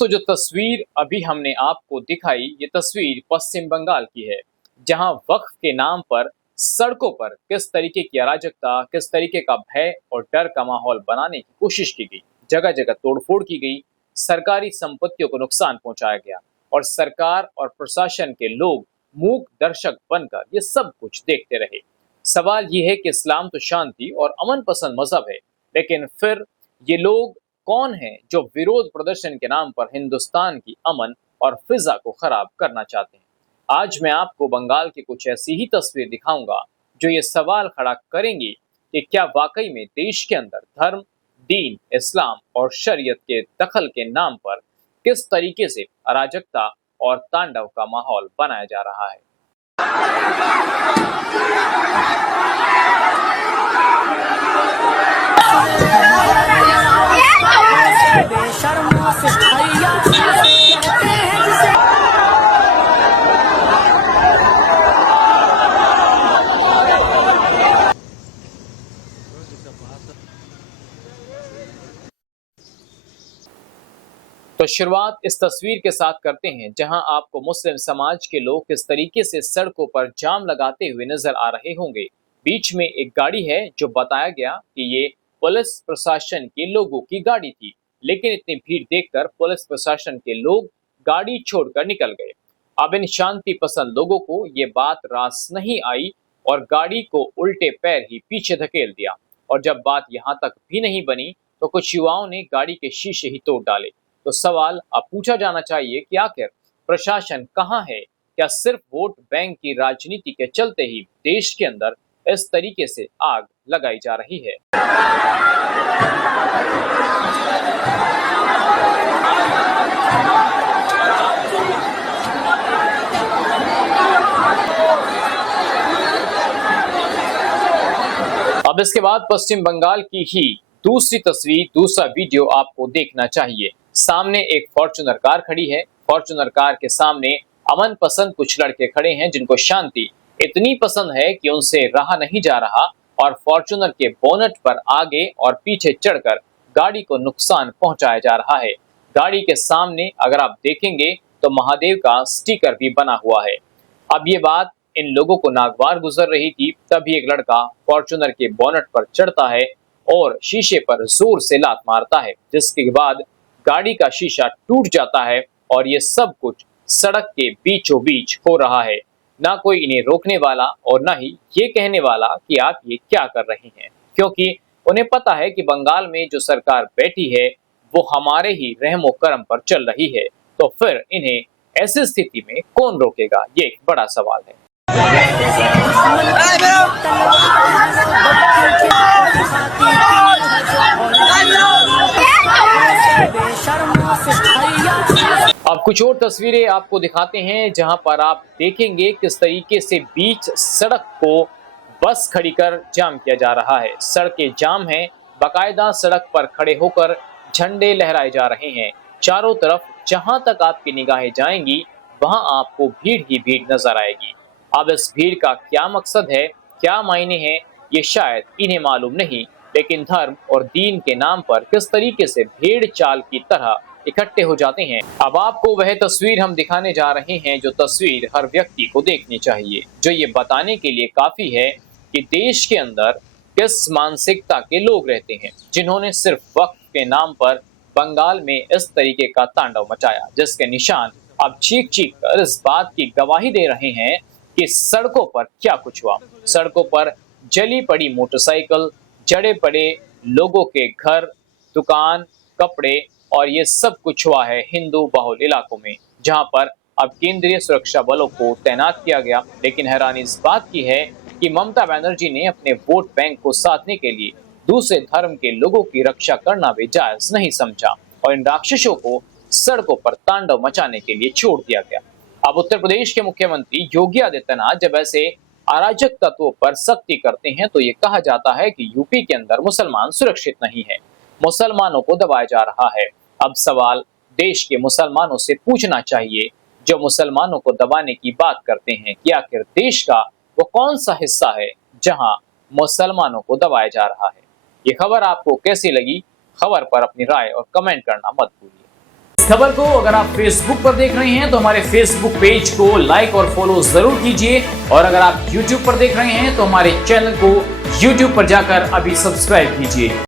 दोस्तों, जो तस्वीर अभी हमने आपको दिखाई, ये तस्वीर पश्चिम बंगाल की है, जहां वक्फ के नाम पर सड़कों पर किस तरीके की अराजकता, किस तरीके का भय और डर का माहौल बनाने की कोशिश की गई। जगह जगह तोड़फोड़ की गई, सरकारी संपत्तियों को नुकसान पहुंचाया गया और सरकार और प्रशासन के लोग मूक दर्शक बनकर ये सब कुछ देखते रहे। सवाल ये है कि इस्लाम तो शांति और अमन पसंद मजहब है, लेकिन फिर ये लोग कौन है जो विरोध प्रदर्शन के नाम पर हिंदुस्तान की अमन और फिजा को खराब करना चाहते हैं। आज मैं आपको बंगाल की कुछ ऐसी ही तस्वीर दिखाऊंगा जो ये सवाल खड़ा करेंगी कि क्या वाकई में देश के अंदर धर्म, दीन, इस्लाम और शरीयत के दखल के नाम पर किस तरीके से अराजकता और तांडव का माहौल बनाया जा रहा है। तो शुरुआत इस तस्वीर के साथ करते हैं, जहां आपको मुस्लिम समाज के लोग किस तरीके से सड़कों पर जाम लगाते हुए नजर आ रहे होंगे। बीच में एक गाड़ी है जो बताया गया कि ये पुलिस प्रशासन के लोगों की गाड़ी थी, लेकिन इतनी भीड़ देखकर पुलिस प्रशासन के लोग गाड़ी छोड़कर निकल गए। अब इन शांति पसंद लोगों को ये बात रास नहीं आई और गाड़ी को उल्टे पैर ही पीछे धकेल दिया। और जब बात यहाँ तक भी नहीं बनी तो कुछ युवाओं ने गाड़ी के शीशे ही तोड़ डाले। तो सवाल अब पूछा जाना चाहिए कि आखिर प्रशासन कहाँ है? क्या सिर्फ वोट बैंक की राजनीति के चलते ही देश के अंदर इस तरीके से आग लगाई जा रही है? अब इसके बाद पश्चिम बंगाल की ही दूसरी तस्वीर, दूसरा वीडियो आपको देखना चाहिए। सामने एक फॉर्च्यूनर कार खड़ी है। फॉर्च्यूनर कार के सामने अमन पसंद कुछ लड़के खड़े हैं जिनको शांति इतनी पसंद है कि उनसे रहा नहीं जा रहा और फॉर्च्यूनर के बोनट पर आगे और पीछे चढ़कर गाड़ी को नुकसान पहुंचाया जा रहा है। गाड़ी के सामने अगर आप देखेंगे तो महादेव का स्टिकर भी बना हुआ है। अब ये बात इन लोगों को नागवार गुजर रही थी, तभी एक लड़का फॉर्च्यूनर के बोनट पर चढ़ता है और शीशे पर जोर से लात मारता है, जिसके बाद गाड़ी का शीशा टूट जाता है और ये सब कुछ सड़क के बीचों बीच हो रहा है। ना कोई इन्हें रोकने वाला और ना ही ये कहने वाला कि आप ये क्या कर रहे हैं, क्योंकि उन्हें पता है कि बंगाल में जो सरकार बैठी है वो हमारे ही रहमो करम पर चल रही है। तो फिर इन्हें ऐसी स्थिति में कौन रोकेगा, ये एक बड़ा सवाल है। अब कुछ और तस्वीरें आपको दिखाते हैं जहां पर आप देखेंगे किस तरीके से बीच सड़क को बस खड़ी कर जाम किया जा रहा है। सड़कें जाम हैं, बाकायदा सड़क पर खड़े होकर झंडे लहराए जा रहे हैं। चारों तरफ जहां तक आपकी निगाहें जाएंगी वहां आपको भीड़ ही भीड़ नजर आएगी। अब इस भीड़ का क्या मकसद है, क्या मायने हैं, ये शायद इन्हें मालूम नहीं, लेकिन धर्म और दीन के नाम पर किस तरीके से भेड़ चाल की तरह इकट्ठे हो जाते हैं। अब आपको वह तस्वीर हम दिखाने जा रहे हैं जो तस्वीर हर व्यक्ति को देखनी चाहिए, जो ये बताने के लिए काफी है कि देश के अंदर किस मानसिकता के लोग रहते हैं, जिन्होंने सिर्फ वक्त के नाम पर बंगाल में इस तरीके का तांडव मचाया, जिसके निशान अब चीख चीख कर इस बात की गवाही दे रहे हैं कि सड़कों पर क्या कुछ हुआ। सड़कों पर जली पड़ी मोटरसाइकिल, जड़े पड़े लोगों के घर, दुकान, कपड़े, और ये सब कुछ हुआ है हिंदू बहुल इलाकों में, जहां पर अब केंद्रीय सुरक्षा बलों को तैनात किया गया। लेकिन हैरानी इस बात की है कि ममता बनर्जी ने अपने वोट बैंक को साधने के लिए दूसरे धर्म के लोगों की रक्षा करना भी जायज नहीं समझा और इन राक्षसों को सड़कों पर तांडव मचाने के लिए छोड़ दिया गया। अब उत्तर प्रदेश के मुख्यमंत्री योगी आदित्यनाथ जब ऐसे अराजक तत्वों पर सख्ती करते हैं तो ये कहा जाता है कि यूपी के अंदर मुसलमान सुरक्षित नहीं है, मुसलमानों को दबाया जा रहा है। अब सवाल देश के मुसलमानों से पूछना चाहिए जो मुसलमानों को दबाने की बात करते हैं कि आखिर देश का वो कौन सा हिस्सा है जहां मुसलमानों को दबाया जा रहा है। ये खबर आपको कैसी लगी? खबर पर अपनी राय और कमेंट करना मत भूलिए। खबर को अगर आप फेसबुक पर देख रहे हैं तो हमारे फेसबुक पेज को लाइक और फॉलो जरूर कीजिए, और अगर आप यूट्यूब पर देख रहे हैं तो हमारे चैनल को यूट्यूब पर जाकर अभी सब्सक्राइब कीजिए।